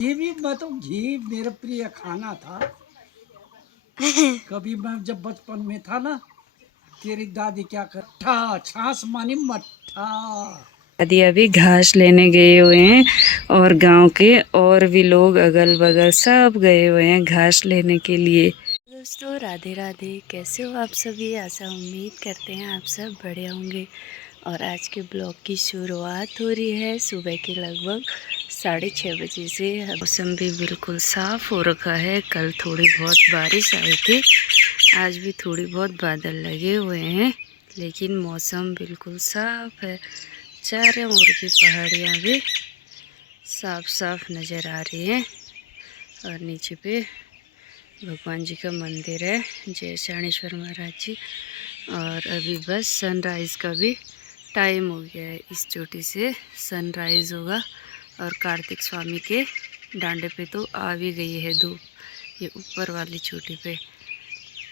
घी भी मतलब घी मेरा प्रिय खाना था। कभी मैं जब बचपन में था ना, तेरी दादी क्या करता, छाछ मानी मट्ठा। दादी अभी घास लेने गए हुए हैं और गांव के और भी लोग अगल बगल सब गए हुए हैं घास लेने के लिए। दोस्तों राधे राधे, कैसे हो आप सभी। आशा उम्मीद करते हैं आप सब बढ़िया होंगे। और आज के ब्लॉग की शुरुआत हो रही है सुबह के लगभग 6:30 बजे से। मौसम भी बिल्कुल साफ़ हो रखा है। कल थोड़ी बहुत बारिश आई थी, आज भी थोड़ी बहुत बादल लगे हुए हैं, लेकिन मौसम बिल्कुल साफ़ है। चारों ओर की पहाड़ियाँ भी साफ साफ नज़र आ रही है। और नीचे पे भगवान जी का मंदिर है, जय शाणेश्वर महाराज जी। और अभी बस सनराइज़ का भी टाइम हो गया है। इस चोटी से सनराइज़ होगा और कार्तिक स्वामी के डांडे पे तो आ भी गई है धूप, ये ऊपर वाली चोटी पे।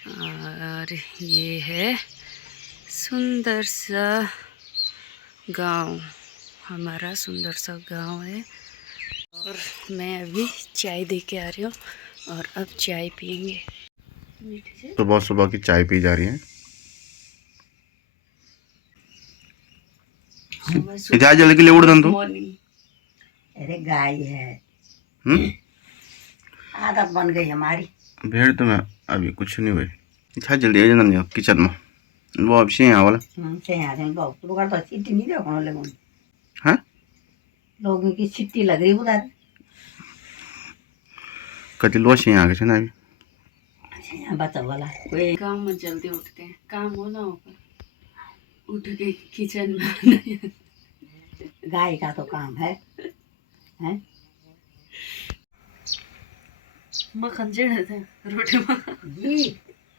और ये है सुंदर सा गांव, हमारा सुंदर सा गांव है। और मैं अभी चाय दे के आ रही हूँ और अब चाय पियेंगे। सुबह सुबह की चाय पी जा रही है। चाय जल्दी के लिए उड़ दन तू। अरे गाय है, आदत बन गई हमारी। भेड़ तो मैं अभी कुछ नहीं हुई। चाय जल्दी आ जाना किचन में, वो अब से यहाँ वाला से यहाँ से बहुत तो कर तो छिट्टी नहीं देखो लोगों है। लोगों की छिट्टी लग रही उधर कति लो से यहाँ के ना अभी यहाँ बचा वाला कोई काम में जल्दी उठते हैं, काम हो ना होकर उठ के किचन में। गाय का तो काम है, हैं? मक्खन चढ़े थे रोटी में।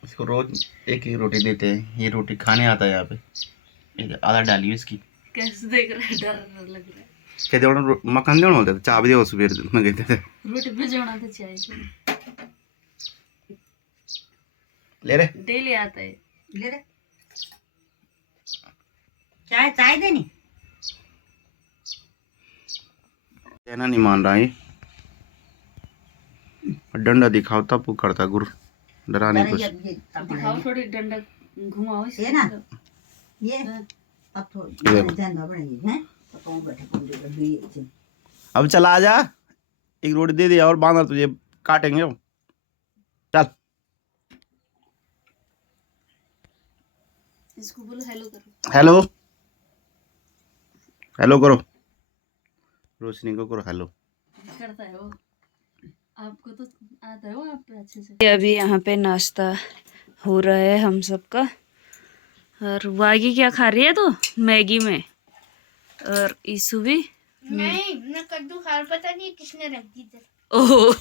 इसको रोज एक ही रोटी देते हैं, ये रोटी खाने आता है यहाँ पे। आधा डाली इसकी कैसे देख रहा है, डर लग रहा है। कहते मक्खन देना होता है, चाय भी दे सुबह में कहते थे। रोटी भिजवाना तो चाहिए, ले रे डेली आता है। ले रे चाय चाय देनी। कहना नहीं मान रहा है, डंडा दिखाओ तब वो करता गुरु, डरा नहीं कुछ। दिखाओ थोड़ी डंडा घुमाओ ये ना ये अब थोड़ी ध्यान दो बनेगी हैं तो कौन बैठे कौन अब चल आ जा, एक रोटी दे दिया और बांधर तुझे काटेंगे वो। चल इसको बोलो हेलो करो। हेलो हेलो करो, रोशनी को करो हेलो। करता है वो, आपको तो आता है वो आप पे अच्छे से। अभी यहाँ पे नाश्ता हो रहा है हम सबका। और वागी क्या खा रही है तो मैगी में, और ईसु भी नहीं मैं कद्दू खा, पता नहीं किसने रख दी थी। ओह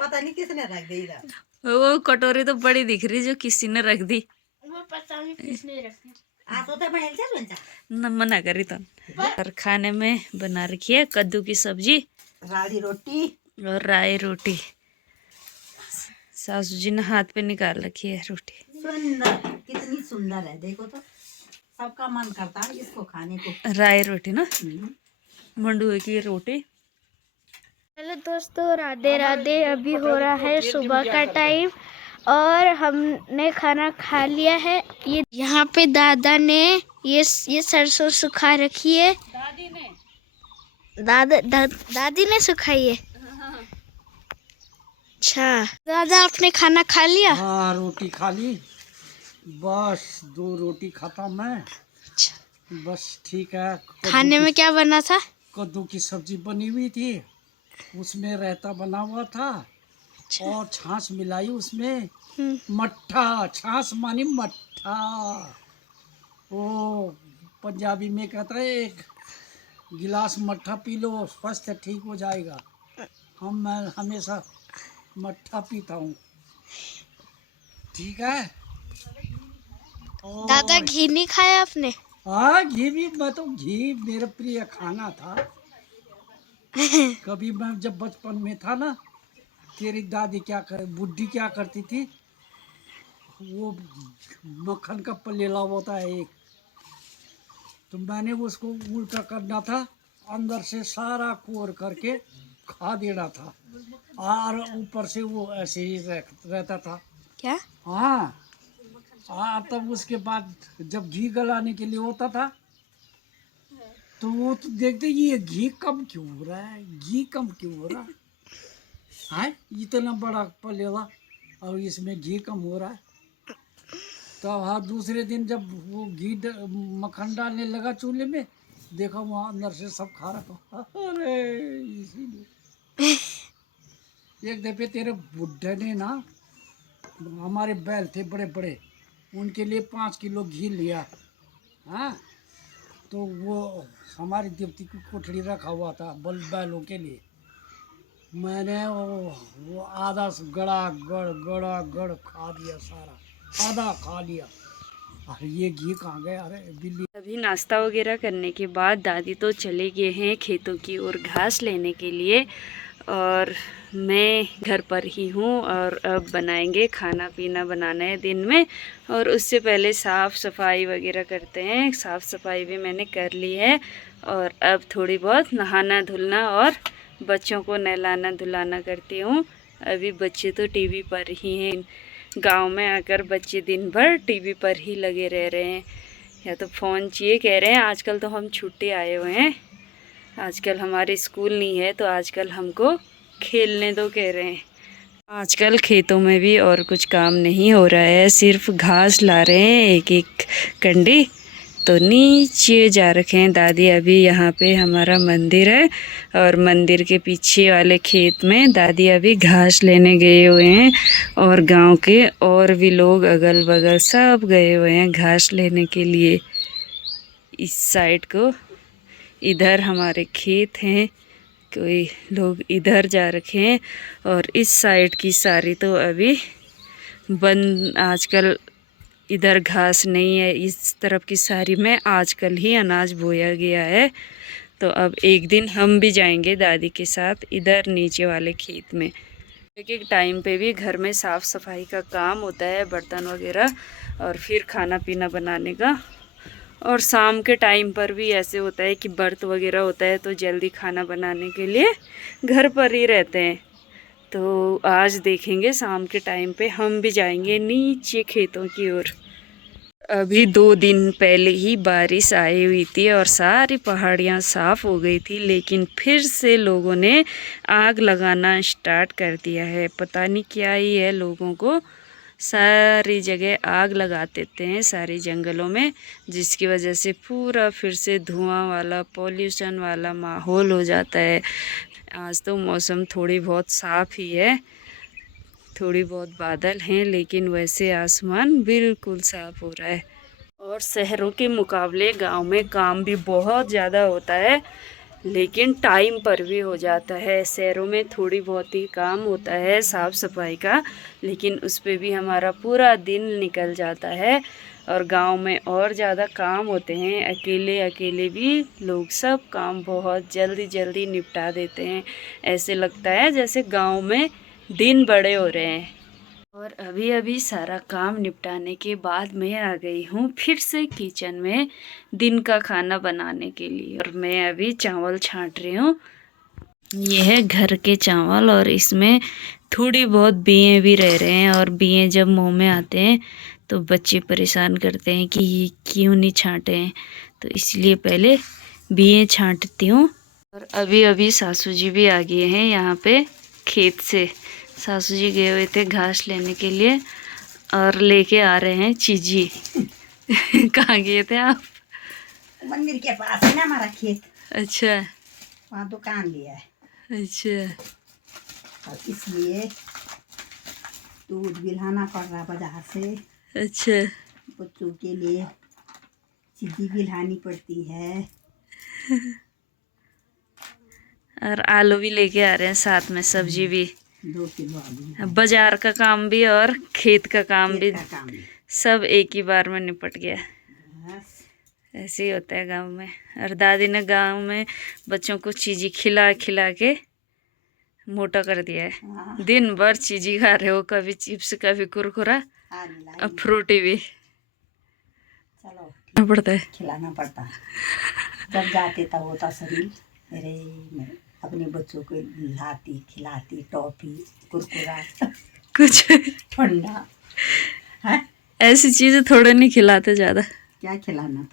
पता नहीं किसने रख दी इधर। वो कटोरी तो बड़ी दिख रही जो किसी ने रख दी। वो पता नहीं किसने रख दी। आ तो बनेल चल बन जा न मना करी तो। और खाने में बना रखी है कद्दू की सब्जी, राड़ी रोटी और राई रोटी। सासू जी ने हाथ पे निकाल रखी है रोटी। सुंदर, कितनी सुंदर है, देखो तो सबका मन करता है इसको खाने को। राई रोटी ना, मंडुए की रोटी। हेलो दोस्तों, राधे राधे। अभी हो रहा है सुबह का टाइम और हमने खाना खा लिया है। ये यहाँ पे दादा ने ये सरसों सुखा रखी है। दादी ने सुखाई है। अच्छा दादा, आपने खाना खा लिया? हाँ रोटी खा ली, बस 2 रोटी खाता मैं। बस ठीक है। खाने में क्या बना था? कद्दू की सब्जी बनी हुई थी, उसमें रायता बना हुआ था और छाछ मिलाई उसमें। मट्ठा, छाछ मानी मट्ठा। वो पंजाबी में कहता है एक गिलास मट्ठा पी लो स्वास्थ्य ठीक हो जाएगा। मैं हमेशा मट्ठा पीता हूँ, ठीक है। दादा घी नहीं खाया आपने? हाँ घी भी, मैं तो घी मेरा प्रिय खाना था। कभी मैं जब बचपन में था ना, तेरी दादी बुड्ढी क्या करती थी, वो मक्खन का पलेला होता है एक, तो मैंने उसको उल्टा करना था अंदर से सारा कोर करके खा देना था, और ऊपर से वो ऐसे ही रहता था। क्या? हाँ हाँ, तब उसके बाद जब घी गलाने के लिए होता था तो वो तो देखते ये घी कम क्यों हो रहा है, घी कम क्यों हो रहा है, इतना बड़ा पलेवा और इसमें घी कम हो रहा है। तो हाँ, दूसरे दिन जब वो मक्खन डालने लगा चूल्हे में, देखा वहाँ अंदर से सब खा रखा। अरे इसीलिए एक दफे तेरे बुढ़े ने ना, हमारे बैल थे बड़े बड़े, उनके लिए 5 किलो घी लिया। हाँ, तो वो हमारी देवती की कोठड़ी रखा हुआ था बैलों के लिए। मैंने वो आधा गड़ा गड़ खा दिया, सारा आधा खा लिया। अरे ये घी कहाँ गया? अरे बिल्ली। अभी नाश्ता वगैरह करने के बाद दादी तो चले गए हैं खेतों की ओर घास लेने के लिए, और मैं घर पर ही हूँ। और अब बनाएंगे खाना पीना, बनाना है दिन में, और उससे पहले साफ़ सफाई वगैरह करते हैं। साफ़ सफाई भी मैंने कर ली है, और अब थोड़ी बहुत नहाना धुलना और बच्चों को नहलाना धुलाना करती हूँ। अभी बच्चे तो टीवी पर ही हैं। गांव में आकर बच्चे दिन भर टीवी पर ही लगे रह रहे हैं, या तो फ़ोन चाहिए कह रहे हैं। आजकल तो हम छुट्टी आए हुए हैं, आजकल हमारे स्कूल नहीं है, तो आजकल हमको खेलने दो कह रहे हैं। आजकल खेतों में भी और कुछ काम नहीं हो रहा है, सिर्फ घास ला रहे हैं एक एक कंडी। तो नीचे जा रखे हैं दादी। अभी यहाँ पे हमारा मंदिर है, और मंदिर के पीछे वाले खेत में दादी अभी घास लेने गए हुए हैं, और गांव के और भी लोग अगल बगल सब गए हुए हैं घास लेने के लिए। इस साइड को, इधर हमारे खेत हैं, कोई लोग इधर जा रखे हैं, और इस साइड की सारी तो अभी बंद। आजकल इधर घास नहीं है, इस तरफ की सारी में आजकल ही अनाज बोया गया है। तो अब एक दिन हम भी जाएंगे दादी के साथ इधर नीचे वाले खेत में। एक टाइम पे भी घर में साफ़ सफाई का काम होता है, बर्तन वगैरह, और फिर खाना पीना बनाने का। और शाम के टाइम पर भी ऐसे होता है कि व्रत वगैरह होता है, तो जल्दी खाना बनाने के लिए घर पर ही रहते हैं। तो आज देखेंगे शाम के टाइम पे हम भी जाएंगे नीचे खेतों की ओर। अभी 2 दिन पहले ही बारिश आई हुई थी और सारी पहाड़ियाँ साफ़ हो गई थी, लेकिन फिर से लोगों ने आग लगाना स्टार्ट कर दिया है। पता नहीं क्या ही है, लोगों को सारी जगह आग लगा देते हैं, सारी जंगलों में, जिसकी वजह से पूरा फिर से धुआं वाला, पॉल्यूशन वाला माहौल हो जाता है। आज तो मौसम थोड़ी बहुत साफ़ ही है, थोड़ी बहुत बादल हैं, लेकिन वैसे आसमान बिल्कुल साफ़ हो रहा है। और शहरों के मुकाबले गांव में काम भी बहुत ज़्यादा होता है, लेकिन टाइम पर भी हो जाता है। शहरों में थोड़ी बहुत ही काम होता है साफ़ सफाई का, लेकिन उस पर भी हमारा पूरा दिन निकल जाता है। और गांव में और ज़्यादा काम होते हैं, अकेले अकेले भी लोग सब काम बहुत जल्दी जल्दी निपटा देते हैं। ऐसे लगता है जैसे गांव में दिन बड़े हो रहे हैं। और अभी अभी सारा काम निपटाने के बाद मैं आ गई हूँ फिर से किचन में दिन का खाना बनाने के लिए। और मैं अभी चावल छांट रही हूँ। ये है घर के चावल, और इसमें थोड़ी बहुत बीएँ भी रह रहे हैं, और बीएँ जब मुंह में आते हैं तो बच्चे परेशान करते हैं कि ये क्यों नहीं छांटे हैं, तो इसलिए पहले बीएँ छांटती हूँ। और अभी अभी सासू जी भी आ गए हैं यहाँ पे खेत से। सासू जी गए हुए थे घास लेने के लिए, और लेके आ रहे हैं चीजी। कहाँ गए थे आप? मंदिर के पास है ना हमारा खेत, अच्छा, वहाँ दुकान लिया है, अच्छा और इसलिए दूध भी लाना पड़ रहा बाजार से। अच्छा। बच्चों के लिए चीज़ी भी लानी पड़ती है। और आलू भी लेके आ रहे हैं साथ में, सब्जी भी। 2 किलो आलू, बाजार का काम भी और खेत का काम भी, खेत का काम है। सब एक ही बार में निपट गया। बस ऐसे ही होता है गांव में। और दादी ने गांव में बच्चों को चीज़ी खिला खिला के मोटा कर दिया है। हाँ, दिन भर चीज़ी खा रहे हो, कभी चिप्स कभी कुरकुरा, अब फ्रूटी भी। चलो पड़ता है, खिलाना पड़ता है, जब जाते तब होता शरीर। अरे मैं अपने बच्चों को लाती खिलाती टॉफी कुरकुरा कुछ ठंडा है। ऐसी चीजें थोड़े नहीं खिलाते ज्यादा। क्या खिलाना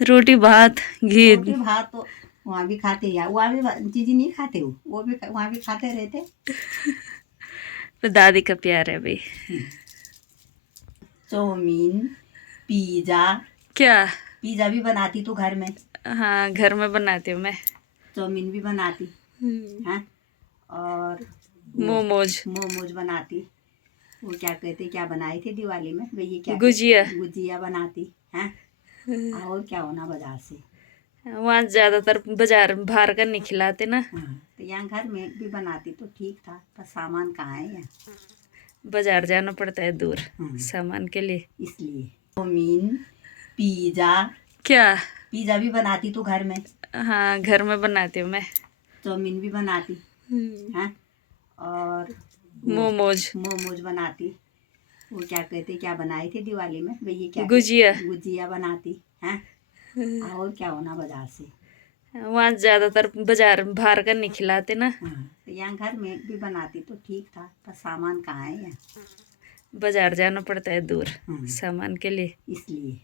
रोटी भात घी। रोटी भात तो वहाँ भी खाते यार, वहाँ भी चीज़ें नहीं खाते वो भी वहाँ भी खाते रहते। पर दादी का प्यार है भाई। Chowmein pizza. क्या? पिज़्ज़ा भी बनाती तू घर में? हाँ घर में बनाती हूँ मैं। चाउमीन भी बनाती हैं और मोमोज मोमोज बनाती। वो क्या कहते क्या बनाए थे दिवाली में भाई, ये क्या गुजिया। गुजिया बनाती हैं। और क्या होना बाजार से। वहाँ ज्यादातर बाजार बाहर का नहीं खिलाते ना। हाँ तो यहाँ घर में भी बनाती तो ठीक था, पर सामान कहाँ है यहाँ, बाजार जाना पड़ता है दूर हाँ। सामान के लिए। इसलिए चाउमीन पिज़्ज़ा। क्या? पिज़्ज़ा भी बनाती तू घर में? हाँ घर में बनाती हूँ मैं। चाउमीन भी बनाती हैं और मोमोज। मोमोज बनाती। वो क्या कहते क्या बनाए थे दिवाली में भाई, ये क्या गुजिया। गुजिया बनाती हैं। और क्या होना बाजार से। वहाँ ज्यादातर बाजार बाहर का नहीं खिलाते ना। हाँ तो यहाँ घर में भी बनाती तो ठीक था, पर सामान कहाँ है यहाँ, बाजार जाना पड़ता है दूर हाँ। सामान के लिए। इसलिए